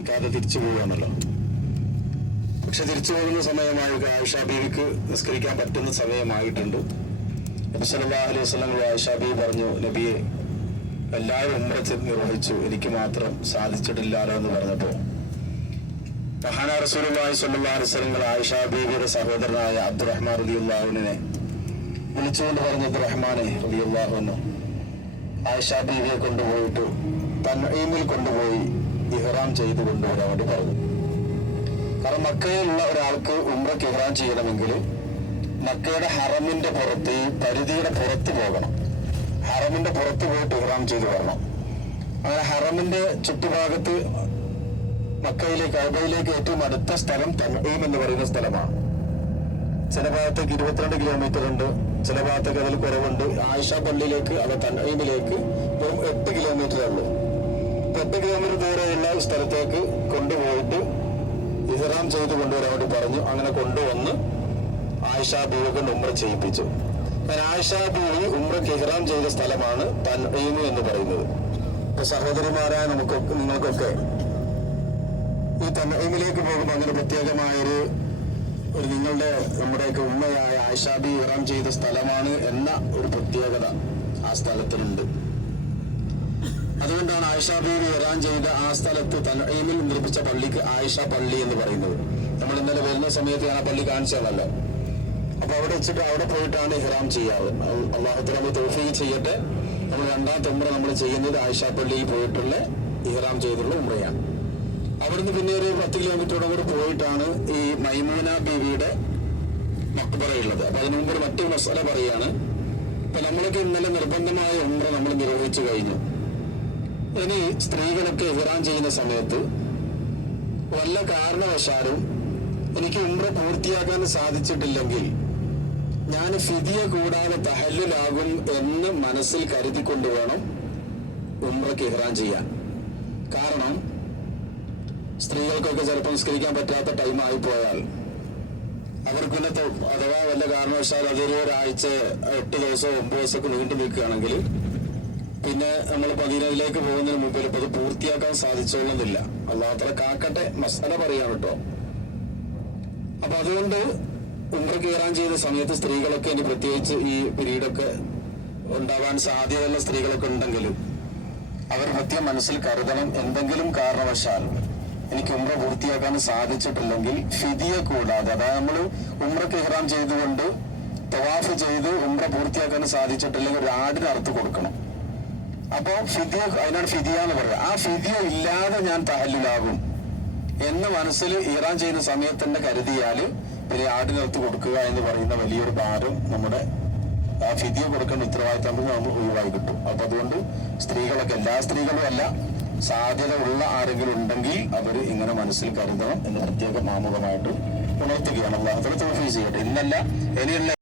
നിൽക്കാതെ തിരിച്ചു പോവുകയാണല്ലോ. പക്ഷെ തിരിച്ചു പോകുന്ന സമയമായി ആയിഷ ബീവിക്ക് നിസ്കരിക്കാൻ പറ്റുന്ന സമയമായിട്ടുണ്ട്. സല്ലല്ലാഹു അലൈഹി വസ്ലങ്ങൾ ബീവി പറഞ്ഞു നബിയെ എല്ലാവരും ഉമ്രത്ത് നിർവഹിച്ചു. എനിക്ക് മാത്രം സാധിച്ചിട്ടില്ലാലോ എന്ന് പറഞ്ഞപ്പോ. മഹാനാ റസൂലുള്ളാഹി സ്വല്ലല്ലാഹു അലൈഹി വസല്ലം ആയിഷ ബീവിയുടെ സഹോദരനായ അബ്ദുറഹ്മാൻ റബിയുല്ലാഹുവിനെ വിളിച്ചുകൊണ്ട് പറഞ്ഞു അബ്ദുറഹ്മാനെ റളിയല്ലാഹു അൻഹു ആയിഷ ബീവിയെ കൊണ്ടുപോയിട്ട് തൻഈമിൽ കൊണ്ടുപോയി. ഇഹ്റാം ചെയ്ത് കൊണ്ടുവരാൻ വേണ്ടി പറഞ്ഞു. കാരണം മക്കയിലുള്ള ഒരാൾക്ക് ഉമ്രക്ക് ഇഹ്റാം ചെയ്യണമെങ്കിൽ മക്കയുടെ ഹറമിന്റെ പുറത്ത് പരിധിയുടെ പുറത്ത് പോകണം. ഹറമിന്റെ പുറത്ത് പോയിട്ട് ഇഹ്റാം ചെയ്ത് വരണം. അങ്ങനെ ഹറമിന്റെ ചുറ്റുഭാഗത്ത് മക്കയിലേക്ക് കഅബയിലേക്ക് ഏറ്റവും അടുത്ത സ്ഥലം തൻഈം എന്ന് പറയുന്ന സ്ഥലമാണ്. ചില ഭാഗത്തേക്ക് ഇരുപത്തിരണ്ട് കിലോമീറ്റർ ഉണ്ട് ചില ഭാഗത്തേക്ക് അതിൽ കുറവുണ്ട്. ആയിഷ പള്ളിയിലേക്ക് അത് തൻഈമിലേക്ക് വെറും എട്ട് കിലോമീറ്റർ എട്ട് കിലോമീറ്റർ ദൂരെയുള്ള സ്ഥലത്തേക്ക് കൊണ്ടുപോയിട്ട് ഇഹ്റാം ചെയ്ത് കൊണ്ടുവരാൻ വേണ്ടി പറഞ്ഞു. അങ്ങനെ കൊണ്ടുവന്ന് ആയിഷ ബീവി കൊണ്ട് ഉമ്ര ചെയ്യിപ്പിച്ചു. ഞാൻ ആയിഷ ബീവി ഉമ്രക്ക് ഇഹ്റാം ചെയ്ത സ്ഥലമാണ് തൻഈം എന്ന് പറയുന്നത്. സഹോദരിമാരായ നമുക്കൊക്കെ നിങ്ങൾക്കൊക്കെ ഈ തൻഈമിലേക്ക് പോകുമ്പോൾ അങ്ങനെ പ്രത്യേകമായൊരു ഒരു നിങ്ങളുടെ നമ്മുടെയൊക്കെ ഉമ്മയായ ആയിഷാബി ഇഹ്റാം ചെയ്ത സ്ഥലമാണ് എന്ന ഒരു പ്രത്യേകത ആ സ്ഥലത്തിനുണ്ട്. അതുകൊണ്ടാണ് ആയിഷ ബീവി വരാൻ ചെയ്ത ആ സ്ഥലത്ത് തനീമിൽ നിർമ്മിച്ച പള്ളിക്ക് ആയിഷ പള്ളി എന്ന് പറയുന്നത്. നമ്മൾ ഇന്നലെ വരുന്ന സമയത്ത് ഞാൻ ആ പള്ളി കാണിച്ചതല്ലോ. അപ്പൊ അവിടെ വെച്ചിട്ട് അവിടെ പോയിട്ടാണ് ഇഹ്റാം ചെയ്യാറ്. അള്ളാഹുത്തല നമ്മൾ തോഫീ ചെയ്യട്ടെ. നമ്മൾ രണ്ടാം ഉമ്ര നമ്മൾ ചെയ്യുന്നത് ആയിഷ പള്ളിയിൽ പോയിട്ടുള്ള ഇഹ്റാം ചെയ്തിട്ടുള്ള ഉമ്രയാണ് അവിടുന്ന് പിന്നെ ഒരു പത്ത് കിലോമീറ്ററോടെ കൂടെ പോയിട്ടാണ് ഈ മൈമൂന ബീവിയുടെ മക്ബറയുള്ളത് അപ്പൊ അതിനു മുമ്പ് മറ്റൊരു മസാല പറയാണ്. ഇപ്പൊ നമ്മളൊക്കെ ഇന്നലെ നിർബന്ധമായ ഉമ്ര നമ്മൾ നിർവഹിച്ചു കഴിഞ്ഞു. ഇനി സ്ത്രീകളൊക്കെ ഇഹ്റാൻ ചെയ്യുന്ന സമയത്ത് വല്ല കാരണവശാലും എനിക്ക് ഉമ്ര പൂർത്തിയാക്കാൻ സാധിച്ചിട്ടില്ലെങ്കിൽ ഞാൻ ഫിദിയ കൂടാതെ തഹല്ലുലാകും എന്ന് മനസ്സിൽ കരുതിക്കൊണ്ട് വേണം ഉമ്രക്ക് ഇഹ്റാൻ ചെയ്യാൻ. കാരണം സ്ത്രീകൾക്കൊക്കെ ചിലപ്പോൾ നിസ്കരിക്കാൻ പറ്റാത്ത ടൈം ആയിപ്പോയാൽ പോയാൽ അവർക്ക് അഥവാ വല്ല കാരണവശാൽ അതൊരു ഒരാഴ്ച എട്ട് ദിവസം ഒമ്പത് ദിവസമൊക്കെ നീണ്ടു നിൽക്കുകയാണെങ്കിൽ പിന്നെ നമ്മൾ പതിനതിലേക്ക് പോകുന്നതിന് മുമ്പ് ചിലപ്പോൾ അത് പൂർത്തിയാക്കാൻ സാധിച്ചോളുന്നില്ല. അല്ലാത്ര കാക്കട്ടെ മസാല പറയാണ് കേട്ടോ അപ്പൊ അതുകൊണ്ട് ഉംറ കയറാൻ ചെയ്ത സമയത്ത് സ്ത്രീകളൊക്കെ ഇനി പ്രത്യേകിച്ച് ഈ പിരീഡൊക്കെ ഉണ്ടാവാൻ സാധ്യതയുള്ള സ്ത്രീകളൊക്കെ ഉണ്ടെങ്കിലും അവർ പ്രത്യേകം മനസ്സിൽ കരുതണം എന്തെങ്കിലും കാരണവശാൽ. എനിക്ക് ഉമ്ര പൂർത്തിയാക്കാൻ സാധിച്ചിട്ടില്ലെങ്കിൽ ഫിദിയ കൂടാതെ അതായത് നമ്മൾ ഉമ്രക്ക് ഇഹ്റാം ചെയ്തുകൊണ്ട് തവാഫ് ചെയ്ത് ഉമ്ര പൂർത്തിയാക്കാൻ സാധിച്ചിട്ടില്ലെങ്കിൽ ഒരു ആടിന് അറുത്ത് കൊടുക്കണം. അപ്പോ ഫിദിയ അതിനാണ് ഫിദിയ എന്ന് പറയുന്നത്. ആ ഫിദിയ ഇല്ലാതെ ഞാൻ തഹല്ലിലാകും എന്ന് മനസ്സിൽ ഇറാൻ ചെയ്യുന്ന സമയത്ത് തന്നെ കരുതിയാൽ പിന്നെ നിർത്തി കൊടുക്കുക എന്ന് പറയുന്ന വലിയൊരു ഭാരം നമ്മുടെ ആ ഫിദിയ കൊടുക്കേണ്ട ഉത്തരവാദിത്തം നമുക്ക് ഒഴിവായി കിട്ടും. അപ്പൊ അതുകൊണ്ട് സ്ത്രീകളൊക്കെ എല്ലാ സ്ത്രീകളും അല്ല സാധ്യത ഉള്ള ആരെങ്കിലും ഉണ്ടെങ്കിൽ അവർ ഇങ്ങനെ മനസ്സിൽ കരുതണം എന്ന് പ്രത്യേക മാമുഖമായിട്ട് ഉണർത്തുകയാണ്. തോഫീ ചെയ്യട്ടെ. ഇന്നല്ല ഇനിയുള്ള